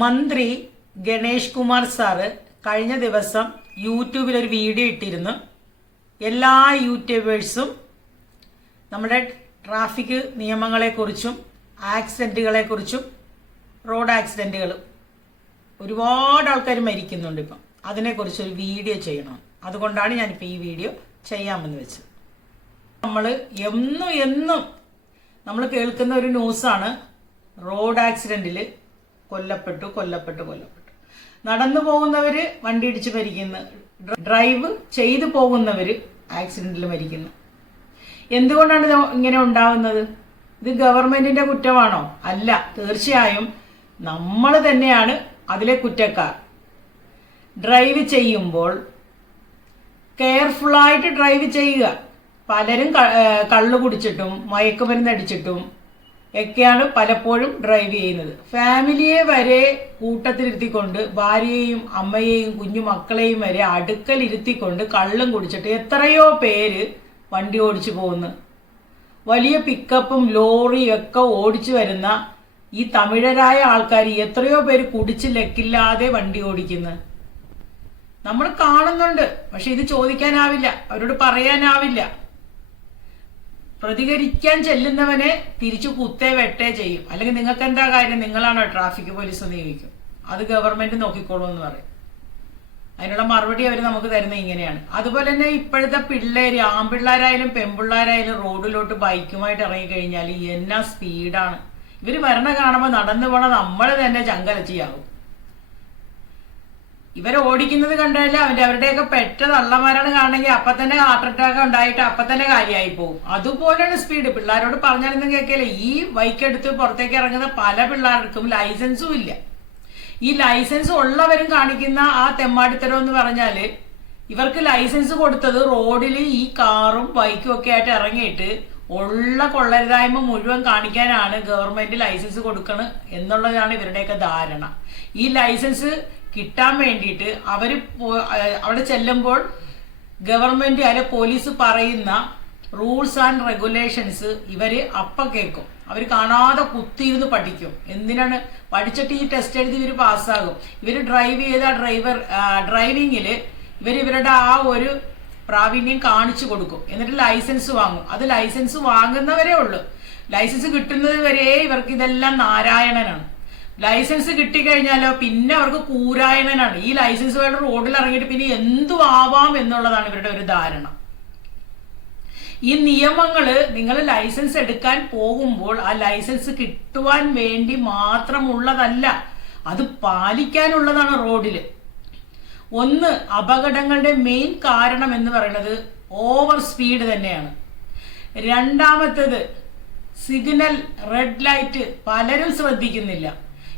മന്ത്രി ഗണേഷ് കുമാർ സാറ് കഴിഞ്ഞ ദിവസം യൂട്യൂബിൽ ഒരു വീഡിയോ ഇട്ടിരുന്നു. എല്ലാ യൂട്യൂബേഴ്സും നമ്മുടെ ട്രാഫിക് നിയമങ്ങളെക്കുറിച്ചും ആക്സിഡന്റുകളെക്കുറിച്ചും റോഡ് ആക്സിഡന്റുകളും ഒരുപാട് ആൾക്കാർ മരിക്കുന്നുണ്ട്. ഇപ്പം അതിനെക്കുറിച്ച് ഒരു വീഡിയോ ചെയ്യണം. അതുകൊണ്ടാണ് ഞാനിപ്പോൾ ഈ വീഡിയോ ചെയ്യാമെന്ന് വെച്ചത്. നമ്മൾ എന്നും നമ്മൾ കേൾക്കുന്ന ഒരു ന്യൂസാണ് റോഡ് ആക്സിഡന്റിൽ കൊല്ലപ്പെട്ടു. നടന്നു പോകുന്നവര് വണ്ടി ഇടിച്ച് മരിക്കുന്നു, ഡ്രൈവ് ചെയ്തു പോകുന്നവര് ആക്സിഡന്റിൽ മരിക്കുന്നു. എന്തുകൊണ്ടാണ് ഇങ്ങനെ ഉണ്ടാവുന്നത്? ഇത് ഗവൺമെന്റിന്റെ കുറ്റമാണോ? അല്ല, തീർച്ചയായും നമ്മൾ തന്നെയാണ് അതിലെ കുറ്റക്കാർ. ഡ്രൈവ് ചെയ്യുമ്പോൾ കെയർഫുള്ളായിട്ട് ഡ്രൈവ് ചെയ്യുക. പലരും കള്ളു കുടിച്ചിട്ടും മയക്കുമരുന്ന് അടിച്ചിട്ടും ഒക്കെയാണ് പലപ്പോഴും ഡ്രൈവ് ചെയ്യുന്നത്. ഫാമിലിയെ വരെ കൂട്ടത്തിലിരുത്തിക്കൊണ്ട്, ഭാര്യയെയും അമ്മയെയും കുഞ്ഞു മക്കളെയും വരെ അടുക്കലിരുത്തിക്കൊണ്ട് കള്ളും കുടിച്ചിട്ട് എത്രയോ പേര് വണ്ടി ഓടിച്ചു പോകുന്നു. വലിയ പിക്കപ്പും ലോറിയും ഒക്കെ ഓടിച്ചു വരുന്ന ഈ തമിഴരായ ആൾക്കാർ എത്രയോ പേര് കുടിച്ച് ലക്കില്ലാതെ വണ്ടി ഓടിക്കുന്നു. നമ്മൾ കാണുന്നുണ്ട്. പക്ഷെ ഇത് ചോദിക്കാനാവില്ല, അവരോട് പറയാനാവില്ല. പ്രതികരിക്കാൻ ചെല്ലുന്നവനെ തിരിച്ചു കുത്തേ വെട്ടേ ചെയ്യും. അല്ലെങ്കിൽ നിങ്ങൾക്ക് എന്താ കാര്യം, നിങ്ങളാണോ ട്രാഫിക് പോലീസ് എന്ന് ചോദിക്കും. അത് ഗവൺമെന്റ് നോക്കിക്കോളൂ എന്ന് പറയും. അതിനുള്ള മറുപടി അവർ നമുക്ക് തരുന്നത് ഇങ്ങനെയാണ്. അതുപോലെ തന്നെ ഇപ്പോഴത്തെ പിള്ളേര്, ആൺപിള്ളേരായാലും പെൺപിള്ളേരായാലും റോഡിലോട്ട് ബൈക്കുമായിട്ട് ഇറങ്ങിക്കഴിഞ്ഞാൽ എന്നാ സ്പീഡാണ്. ഇവര് വരണ കാണുമ്പോൾ നടന്നു പോണ നമ്മൾ തന്നെ ചങ്കലച്ചിയാവും. ഇവരെ ഓടിക്കുന്നത് കണ്ടാൽ അവരുടെയൊക്കെ പെറ്റ തള്ളമാരാണ് കാണണമെങ്കിൽ അപ്പൊ തന്നെ ഹാർട്ട് അറ്റാക്ക് ഉണ്ടായിട്ട് അപ്പൊ തന്നെ കാര്യമായി പോകും. അതുപോലെയാണ് സ്പീഡ്. പിള്ളേരോട് പറഞ്ഞാലൊന്നും കേൾക്കില്ല. ഈ ബൈക്കെടുത്ത് പുറത്തേക്ക് ഇറങ്ങുന്ന പല പിള്ളേർക്കും ലൈസൻസും ഇല്ല. ഈ ലൈസൻസ് ഉള്ളവരും കാണിക്കുന്ന ആ തെമ്മാടിത്തരം എന്ന് പറഞ്ഞാല്, ഇവർക്ക് ലൈസൻസ് കൊടുത്തത് റോഡിൽ ഈ കാറും ബൈക്കും ഒക്കെ ആയിട്ട് ഇറങ്ങിയിട്ട് ഉള്ള കൊള്ളരുതായ്മ മുഴുവൻ കാണിക്കാനാണ് ഗവൺമെന്റ് ലൈസൻസ് കൊടുക്കണം എന്നുള്ളതാണ് ഇവരുടെയൊക്കെ ധാരണ. ഈ ലൈസൻസ് കിട്ടാൻ വേണ്ടിയിട്ട് അവര് അവിടെ ചെല്ലുമ്പോൾ ഗവൺമെന്റ് അല്ലെ പോലീസ് പറയുന്ന റൂൾസ് ആൻഡ് റെഗുലേഷൻസ് ഇവര് അപ്പ കേൾക്കും. അവർ കാണാതെ കുത്തിയിരുന്ന് പഠിക്കും. എന്തിനാണ്? പഠിച്ചിട്ട് ഈ ടെസ്റ്റ് എഴുതി ഇവര് പാസ്സാകും. ഇവര് ഡ്രൈവ് ചെയ്ത ഡ്രൈവിങ്ങില് ഇവരുടെ ആ ഒരു പ്രാവീണ്യം കാണിച്ചു കൊടുക്കും. എന്നിട്ട് ലൈസൻസ് വാങ്ങും. അത് ലൈസൻസ് വാങ്ങുന്നവരേ ഉള്ളൂ. ലൈസൻസ് കിട്ടുന്നത് വരെ ഇവർക്ക് ഇതെല്ലാം നാരായണനാണ്. ലൈസൻസ് കിട്ടിക്കഴിഞ്ഞാലോ പിന്നെ അവർക്ക് കൂരായണനാണ്. ഈ ലൈസൻസ് വേണ്ട റോഡിൽ ഇറങ്ങിയിട്ട് പിന്നെ എന്തു ആവാം എന്നുള്ളതാണ് ഇവരുടെ ഒരു ധാരണ. ഈ നിയമങ്ങള് നിങ്ങൾ ലൈസൻസ് എടുക്കാൻ പോകുമ്പോൾ ആ ലൈസൻസ് കിട്ടുവാൻ വേണ്ടി മാത്രമുള്ളതല്ല, അത് പാലിക്കാനുള്ളതാണ് റോഡില്. ഒന്ന്, അപകടങ്ങളുടെ മെയിൻ കാരണം എന്ന് പറയുന്നത് ഓവർ സ്പീഡ് തന്നെയാണ്. രണ്ടാമത്തേത് സിഗ്നൽ, റെഡ് ലൈറ്റ് പലരും ശ്രദ്ധിക്കുന്നില്ല.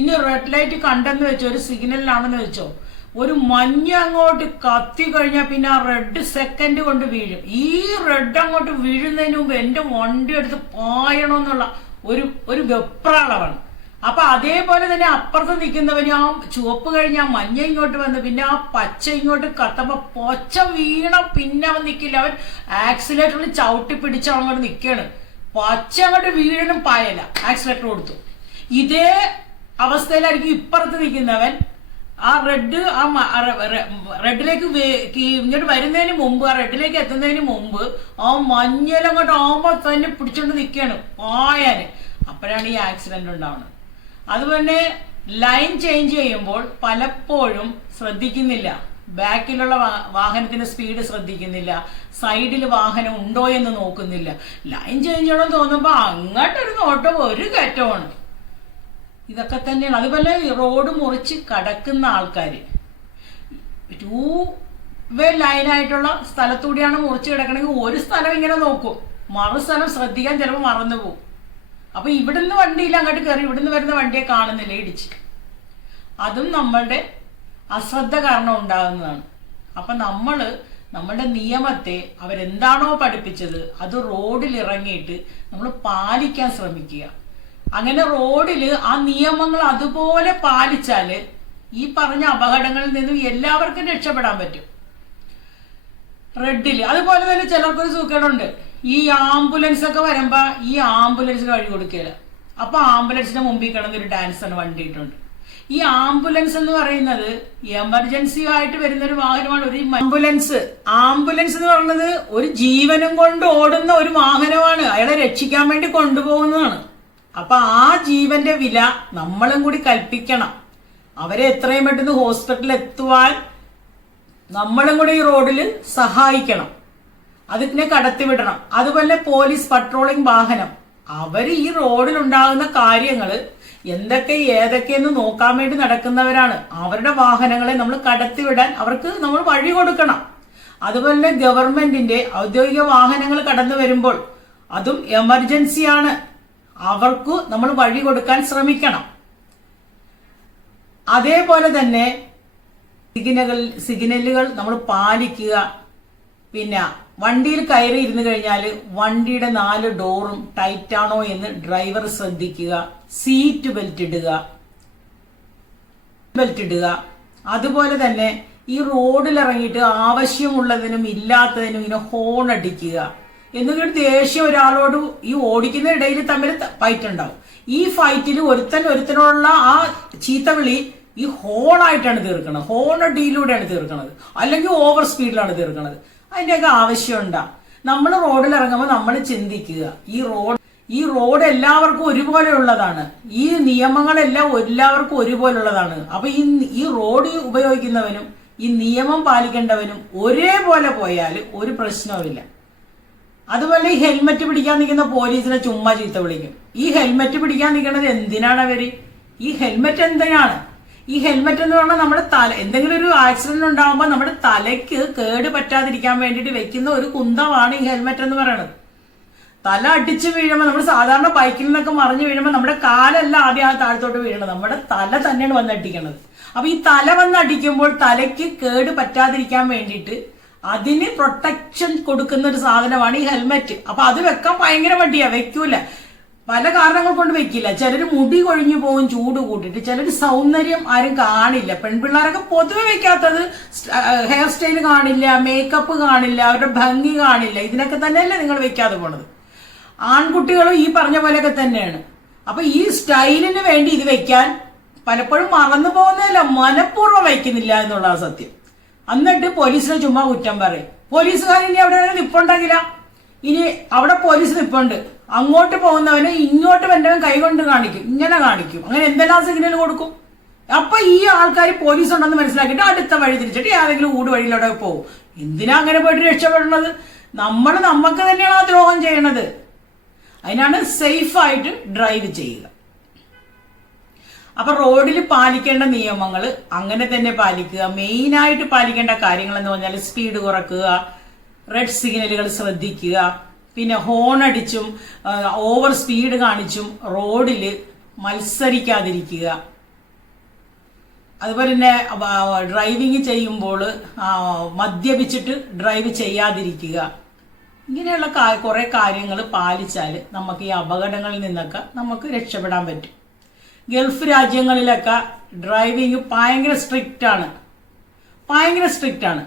ഇനി റെഡ് ലൈറ്റ് കണ്ടെന്ന് വെച്ചോ, ഒരു സിഗ്നലിലാണെന്ന് വെച്ചോ, ഒരു മഞ്ഞ് അങ്ങോട്ട് കത്തി കഴിഞ്ഞാൽ പിന്നെ ആ റെഡ് സെക്കൻഡ് കൊണ്ട് വീഴും. ഈ റെഡ് അങ്ങോട്ട് വീഴുന്നതിന് മുമ്പ് എന്റെ വണ്ടി എടുത്ത് പായണമെന്നുള്ള ഒരു വെപ്രാളമാണ്. അപ്പൊ അതേപോലെ തന്നെ അപ്പുറത്ത് നിൽക്കുന്നവന് ആ ചുവപ്പ് കഴിഞ്ഞ ആ മഞ്ഞ ഇങ്ങോട്ട് വന്ന് പിന്നെ ആ പച്ച ഇങ്ങോട്ട് കത്തുമ്പോ പൊച്ച വീണ പിന്നെ അവൻ നിൽക്കില്ല. അവൻ ആക്സിലേറ്ററിൽ ചവിട്ടി പിടിച്ച് അങ്ങോട്ട് നിൽക്കാണ്. പച്ച അങ്ങോട്ട് വീഴണം പായല, ആക്സിലേറ്റർ കൊടുത്തു. ഇതേ അവസ്ഥയിലായിരിക്കും ഇപ്പുറത്ത് നിൽക്കുന്നവൻ. ആ റെഡിലേക്ക് ഇങ്ങോട്ട് വരുന്നതിന് മുമ്പ്, ആ റെഡിലേക്ക് എത്തുന്നതിന് മുമ്പ് ആ മഞ്ഞലങ്ങോട്ട് ആവുമ്പോൾ തന്നെ പിടിച്ചോണ്ട് നിൽക്കുകയാണ് പായാന്. അപ്പോഴാണ് ഈ ആക്സിഡന്റ് ഉണ്ടാവുന്നത്. അതുപോലെ ലൈൻ ചേഞ്ച് ചെയ്യുമ്പോൾ പലപ്പോഴും ശ്രദ്ധിക്കുന്നില്ല. ബാക്കിലുള്ള വാഹനത്തിന്റെ സ്പീഡ് ശ്രദ്ധിക്കുന്നില്ല. സൈഡിൽ വാഹനം ഉണ്ടോ എന്ന് നോക്കുന്നില്ല. ലൈൻ ചേഞ്ച് ചെയ്യണമെന്ന് തോന്നുമ്പോ അങ്ങോട്ടൊരു നോട്ടം, ഒരു കയറ്റമാണ്. ഇതൊക്കെ തന്നെയാണ്. അതുപോലെ റോഡ് മുറിച്ച് കടക്കുന്ന ആൾക്കാര് 2 വേ ലൈനായിട്ടുള്ള സ്ഥലത്തൂടെയാണ് മുറിച്ച് കിടക്കണമെങ്കിൽ ഒരു സ്ഥലം ഇങ്ങനെ നോക്കും, മറു സ്ഥലം ശ്രദ്ധിക്കാൻ ചിലപ്പോൾ മറന്നു പോകും. അപ്പൊ ഇവിടുന്ന് വണ്ടിയിൽ അങ്ങോട്ട് കയറി ഇവിടുന്ന് വരുന്ന വണ്ടിയെ കാണുന്നില്ല, ഇടിച്ച്. അതും നമ്മളുടെ അശ്രദ്ധ കാരണം ഉണ്ടാകുന്നതാണ്. അപ്പൊ നമ്മളുടെ നിയമത്തെ അവരെന്താണോ പഠിപ്പിച്ചത് അത് റോഡിൽ ഇറങ്ങിയിട്ട് നമ്മൾ പാലിക്കാൻ ശ്രമിക്കുക. അങ്ങനെ റോഡില് ആ നിയമങ്ങൾ അതുപോലെ പാലിച്ചാല് ഈ പറഞ്ഞ അപകടങ്ങളിൽ നിന്നും എല്ലാവർക്കും രക്ഷപ്പെടാൻ പറ്റും. റെഡില് അതുപോലെ തന്നെ ചിലർക്കൊരു സൂക്കേടുണ്ട്. ഈ ആംബുലൻസ് ഒക്കെ വരുമ്പോ ഈ ആംബുലൻസിന് വഴി കൊടുക്കില്ല. അപ്പൊ ആംബുലൻസിന്റെ മുമ്പിൽ കിടന്നൊരു ഡാൻസർ വണ്ടി ഇട്ടുണ്ട്. ഈ ആംബുലൻസ് എന്ന് പറയുന്നത് എമർജൻസി ആയിട്ട് വരുന്ന ഒരു വാഹനമാണ്. ഒരു ആംബുലൻസ് എന്ന് പറയുന്നത് ഒരു ജീവനും കൊണ്ട് ഓടുന്ന ഒരു വാഹനമാണ്. അയാളെ രക്ഷിക്കാൻ വേണ്ടി കൊണ്ടുപോകുന്നതാണ്. അപ്പൊ ആ ജീവന്റെ വില നമ്മളും കൂടി കൽപ്പിക്കണം. അവരെ എത്രയും പെട്ടെന്ന് ഹോസ്പിറ്റലിൽ എത്തുവാൻ നമ്മളും കൂടി ഈ റോഡിൽ സഹായിക്കണം. അതിനെ കടത്തിവിടണം. അതുപോലെ പോലീസ് പട്രോളിംഗ് വാഹനം, അവര് ഈ റോഡിൽ ഉണ്ടാകുന്ന കാര്യങ്ങള് എന്തൊക്കെ ഏതൊക്കെയെന്ന് നോക്കാൻ വേണ്ടി നടക്കുന്നവരാണ്. അവരുടെ വാഹനങ്ങളെ നമ്മൾ കടത്തിവിടാൻ അവർക്ക് നമ്മൾ വഴി കൊടുക്കണം. അതുപോലെ ഗവൺമെന്റിന്റെ ഔദ്യോഗിക വാഹനങ്ങൾ കടന്നു വരുമ്പോൾ അതും എമർജൻസിയാണ്, അവർക്ക് നമ്മൾ വഴി കൊടുക്കാൻ ശ്രമിക്കണം. അതേപോലെ തന്നെ സിഗ്നലുകൾ നമ്മൾ പാലിക്കുക. പിന്നെ വണ്ടിയിൽ കയറി ഇരുന്ന് കഴിഞ്ഞാൽ വണ്ടിയുടെ 4 ഡോറും ടൈറ്റ് ആണോ എന്ന് ഡ്രൈവർ ശ്രദ്ധിക്കുക. സീറ്റ് ബെൽറ്റ് ഇടുക. അതുപോലെ തന്നെ ഈ റോഡിൽ ഇറങ്ങിയിട്ട് ആവശ്യമുള്ളതിനും ഇല്ലാത്തതിനും ഇങ്ങനെ ഹോൺ അടിക്കുക. എന്നിട്ട് ദേഷ്യം ഒരാളോട് ഈ ഓടിക്കുന്ന ഇടയിൽ തമ്മിൽ ഫൈറ്റ് ഉണ്ടാവും. ഈ ഫൈറ്റിൽ ഒരുത്തനോടുള്ള ആ ചീത്തവിളി ഈ ഹോണായിട്ടാണ് തീർക്കുന്നത്, ഹോൺ അടിയിലൂടെയാണ് തീർക്കുന്നത്, അല്ലെങ്കിൽ ഓവർ സ്പീഡിലാണ് തീർക്കുന്നത്. അതിന്റെയൊക്കെ ആവശ്യമുണ്ടാ? നമ്മൾ റോഡിൽ ഇറങ്ങുമ്പോൾ നമ്മൾ ചിന്തിക്കുക, ഈ റോഡ് എല്ലാവർക്കും ഒരുപോലെ ഉള്ളതാണ്, ഈ നിയമങ്ങളെല്ലാം എല്ലാവർക്കും ഒരുപോലെ ഉള്ളതാണ്. അപ്പൊ ഈ റോഡ് ഉപയോഗിക്കുന്നവനും ഈ നിയമം പാലിക്കേണ്ടവനും ഒരേപോലെ പോയാൽ ഒരു പ്രശ്നവുമില്ല. അതുപോലെ ഈ ഹെൽമെറ്റ് പിടിക്കാൻ നിൽക്കുന്ന പോലീസിനെ ചുമ്മാ ചീത്ത വിളിക്കും. ഈ ഹെൽമെറ്റ് പിടിക്കാൻ നിൽക്കുന്നത് എന്തിനാണ് അവര്? ഈ ഹെൽമെറ്റ് എന്തിനാണ്? ഈ ഹെൽമെറ്റ് എന്ന് പറഞ്ഞാൽ നമ്മുടെ തല എന്തെങ്കിലും ഒരു ആക്സിഡന്റ് ഉണ്ടാകുമ്പോൾ നമ്മുടെ തലയ്ക്ക് കേട് പറ്റാതിരിക്കാൻ വേണ്ടിയിട്ട് വെക്കുന്ന ഒരു കുന്തമാണ് ഈ ഹെൽമെറ്റ് എന്ന് പറയുന്നത്. തല അടിച്ച് വീഴുമ്പോൾ നമ്മൾ സാധാരണ ബൈക്കിൽ നിന്നൊക്കെ മറിഞ്ഞു വീഴുമ്പോൾ നമ്മുടെ കാലല്ല ആദ്യം ആ താഴത്തോട്ട് വീഴണത്, നമ്മുടെ തല തന്നെയാണ് വന്നടിക്കണത്. അപ്പൊ ഈ തല വന്നടിക്കുമ്പോൾ തലയ്ക്ക് കേട് പറ്റാതിരിക്കാൻ വേണ്ടിയിട്ട് അതിന് പ്രൊട്ടക്ഷൻ കൊടുക്കുന്ന ഒരു സാധനമാണ് ഈ ഹെൽമെറ്റ്. അപ്പൊ അത് വെക്കാൻ ഭയങ്കര മടിയാ, വെക്കൂല. പല കാരണങ്ങൾ കൊണ്ട് വെക്കില്ല. ചിലര് മുടി കൊഴിഞ്ഞു പോകും ചൂട് കൂട്ടിട്ട്, ചിലര് സൗന്ദര്യം ആരും കാണില്ല. പെൺപിള്ളേരൊക്കെ പൊതുവെ വെക്കാത്തത് ഹെയർ സ്റ്റൈൽ കാണില്ല, മേക്കപ്പ് കാണില്ല, അവരുടെ ഭംഗി കാണില്ല. ഇതിനൊക്കെ തന്നെയല്ലേ നിങ്ങൾ വെക്കാതെ പോണത്. ആൺകുട്ടികളും ഈ പറഞ്ഞ പോലെയൊക്കെ തന്നെയാണ്. അപ്പൊ ഈ സ്റ്റൈലിന് വേണ്ടി ഇത് വെക്കാൻ പലപ്പോഴും മറന്നു പോകുന്നതല്ല, മനഃപൂർവ്വം വയ്ക്കുന്നില്ല എന്നുള്ളതാണ് സത്യം. എന്നിട്ട് പോലീസിനെ ചുമ്മാ കുറ്റം പറയും. പോലീസുകാർ ഇനി അവിടെ നിപ്പുണ്ടെങ്കില, ഇനി അവിടെ പോലീസ് നിപ്പുണ്ട്, അങ്ങോട്ട് പോകുന്നവന് ഇങ്ങോട്ട് വന്നവൻ കൈകൊണ്ട് കാണിക്കും, ഇങ്ങനെ കാണിക്കും, അങ്ങനെ എന്തെല്ലാം സിഗ്നൽ കൊടുക്കും. അപ്പൊ ഈ ആൾക്കാർ പോലീസ് ഉണ്ടെന്ന് മനസ്സിലാക്കിയിട്ട് അടുത്ത വഴി തിരിച്ചിട്ട് ഏതെങ്കിലും ഊട് വഴിയിലൂടെ പോകും. എന്തിനാ അങ്ങനെ പോയിട്ട് രക്ഷപ്പെടുന്നത്? നമുക്ക് തന്നെയാണ് ആ ദ്രോഹം ചെയ്യണത്. അതിനാണ് സേഫായിട്ട് ഡ്രൈവ് ചെയ്യുക. അപ്പൊ റോഡിൽ പാലിക്കേണ്ട നിയമങ്ങൾ അങ്ങനെ തന്നെ പാലിക്കുക. മെയിനായിട്ട് പാലിക്കേണ്ട കാര്യങ്ങൾ എന്ന് പറഞ്ഞാൽ സ്പീഡ് കുറക്കുക, റെഡ് സിഗ്നലുകൾ ശ്രദ്ധിക്കുക, പിന്നെ ഹോൺ അടിച്ചും ഓവർ സ്പീഡ് കാണിച്ചും റോഡിൽ മത്സരിക്കാതിരിക്കുക. അതുപോലെ തന്നെ ഡ്രൈവിംഗ് ചെയ്യുമ്പോൾ മദ്യപിച്ചിട്ട് ഡ്രൈവ് ചെയ്യാതിരിക്കുക. ഇങ്ങനെയുള്ള കുറെ കാര്യങ്ങൾ പാലിച്ചാൽ നമുക്ക് ഈ അപകടങ്ങളിൽ നിന്നൊക്കെ നമുക്ക് രക്ഷപ്പെടാൻ പറ്റും. ഗൾഫ് രാജ്യങ്ങളിലൊക്കെ ഡ്രൈവിംഗ് ഭയങ്കര സ്ട്രിക്റ്റ് ആണ്.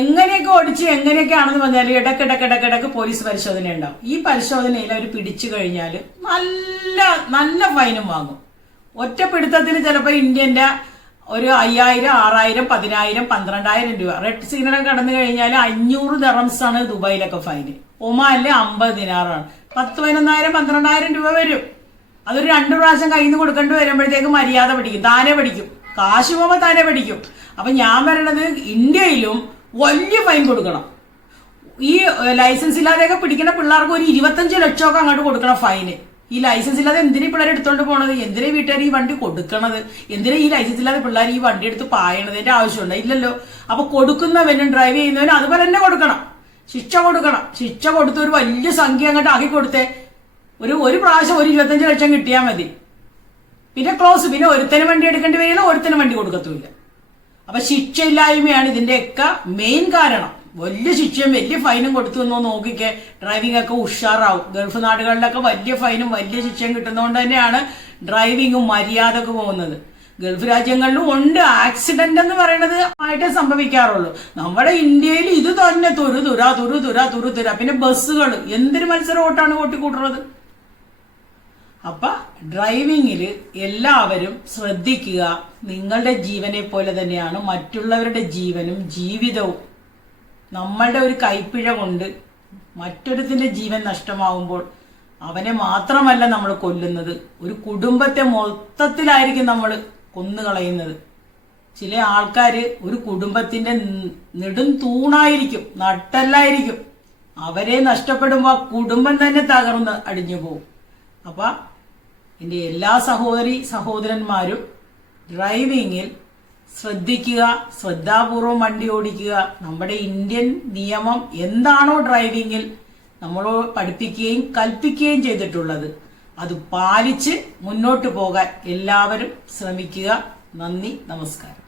എങ്ങനെയൊക്കെ ഓടിച്ച് എങ്ങനെയൊക്കെ ആണെന്ന് പറഞ്ഞാൽ ഇടക്കിടക്ക് പോലീസ് പരിശോധന ഉണ്ടാവും. ഈ പരിശോധനയിൽ അവർ പിടിച്ചു കഴിഞ്ഞാൽ നല്ല ഫൈനും വാങ്ങും. ഒറ്റപ്പിടുത്തത്തിൽ ചിലപ്പോൾ ഇന്ത്യന്റെ ഒരു 5000, 6000, 10000, 12000 രൂപ. റെഡ് സിഗ്നൽ കടന്നു കഴിഞ്ഞാൽ 500 ദിർഹംസ് ആണ് ദുബായിലൊക്കെ ഫൈന്. ഒമാനില് 50 ദിനാറാണ്. 10, 11,000, 12,000 രൂപ വരും. അതൊരു 2 പ്രാവശ്യം കയ്യിൽ നിന്ന് കൊടുക്കേണ്ടി വരുമ്പോഴത്തേക്ക് മര്യാദ പഠിക്കും, താനെ പഠിക്കും, കാശ് പോകുമ്പോൾ താനെ പഠിക്കും. അപ്പൊ ഞാൻ പറയണത് ഇന്ത്യയിലും വലിയ ഫൈൻ കൊടുക്കണം. ഈ ലൈസൻസ് ഇല്ലാതെയൊക്കെ പിടിക്കുന്ന പിള്ളേർക്ക് ഒരു 25 ലക്ഷമൊക്കെ അങ്ങോട്ട് കൊടുക്കണം ഫൈന്. ഈ ലൈസൻസ് ഇല്ലാതെ എന്തിനാ പിള്ളേർ എടുത്തോണ്ട് പോണത്? എന്തിനാ വീട്ടുകാർ ഈ വണ്ടി കൊടുക്കണത്? എന്തിനാ ഈ ലൈസൻസ് ഇല്ലാതെ പിള്ളേർ ഈ വണ്ടി എടുത്ത് പായണതിന്റെ ആവശ്യമുണ്ടോ? ഇല്ലല്ലോ. അപ്പൊ കൊടുക്കുന്നവനും ഡ്രൈവ് ചെയ്യുന്നവനും അതുപോലെ തന്നെ കൊടുക്കണം, ശിക്ഷ കൊടുക്കണം. ശിക്ഷ കൊടുത്ത് ഒരു വലിയ സംഖ്യ അങ്ങോട്ട് ആക്കി കൊടുത്തേ ഒരു പ്രാവശ്യം ഒരു 25 ലക്ഷം കിട്ടിയാൽ മതി. പിന്നെ ക്ലോസ്. പിന്നെ ഒരുത്തനും വണ്ടി എടുക്കേണ്ടി വരില്ല, ഒരുത്തനും വണ്ടി കൊടുക്കത്തുമില്ല. അപ്പൊ ശിക്ഷയില്ലായ്മയാണ് ഇതിന്റെയൊക്കെ മെയിൻ കാരണം. വലിയ ശിക്ഷയും വലിയ ഫൈനും കൊടുത്തു എന്നോ നോക്കിക്കെ ഡ്രൈവിംഗ് ഒക്കെ ഉഷാറാവും. ഗൾഫ് നാടുകളിലൊക്കെ വലിയ ഫൈനും വലിയ ശിക്ഷയും കിട്ടുന്നതുകൊണ്ട് തന്നെയാണ് ഡ്രൈവിംഗും മര്യാദക്ക് പോകുന്നത്. ഗൾഫ് രാജ്യങ്ങളിലും ഉണ്ട് ആക്സിഡന്റ് എന്ന് പറയുന്നത് ആയിട്ടേ സംഭവിക്കാറുള്ളൂ. നമ്മുടെ ഇന്ത്യയിൽ ഇത് തന്നെ തുരു തുര. പിന്നെ ബസ്സുകൾ എന്തൊരു മത്സരം ഓട്ടാണ് ഓട്ടിക്കൂട്ടുന്നത്. അപ്പൊ ഡ്രൈവിങ്ങിൽ എല്ലാവരും ശ്രദ്ധിക്കുക. നിങ്ങളുടെ ജീവനെ പോലെ തന്നെയാണ് മറ്റുള്ളവരുടെ ജീവനും ജീവിതവും. നമ്മളുടെ ഒരു കൈപ്പിഴ കൊണ്ട് മറ്റൊരുത്തിന്റെ ജീവൻ നഷ്ടമാവുമ്പോൾ അവനെ മാത്രമല്ല നമ്മൾ കൊല്ലുന്നത്, ഒരു കുടുംബത്തെ മൊത്തത്തിലായിരിക്കും നമ്മൾ കൊന്നുകളയുന്നത്. ചില ആൾക്കാര് ഒരു കുടുംബത്തിന്റെ നെടും തൂണായിരിക്കും, നട്ടല്ലായിരിക്കും. അവരെ നഷ്ടപ്പെടുമ്പോൾ കുടുംബം തന്നെ തകർന്ന് അടിഞ്ഞു പോകും. അപ്പൊ എൻ്റെ എല്ലാ സഹോദരന്മാരും ഡ്രൈവിങ്ങിൽ ശ്രദ്ധിക്കുക, ശ്രദ്ധാപൂർവം വണ്ടി ഓടിക്കുക. നമ്മുടെ ഇന്ത്യൻ നിയമം എന്താണോ ഡ്രൈവിങ്ങിൽ നമ്മളോട് പഠിപ്പിക്കുകയും കൽപ്പിക്കുകയും ചെയ്തിട്ടുള്ളത് അത് പാലിച്ച് മുന്നോട്ട് പോകാൻ എല്ലാവരും ശ്രമിക്കുക. നന്ദി, നമസ്കാരം.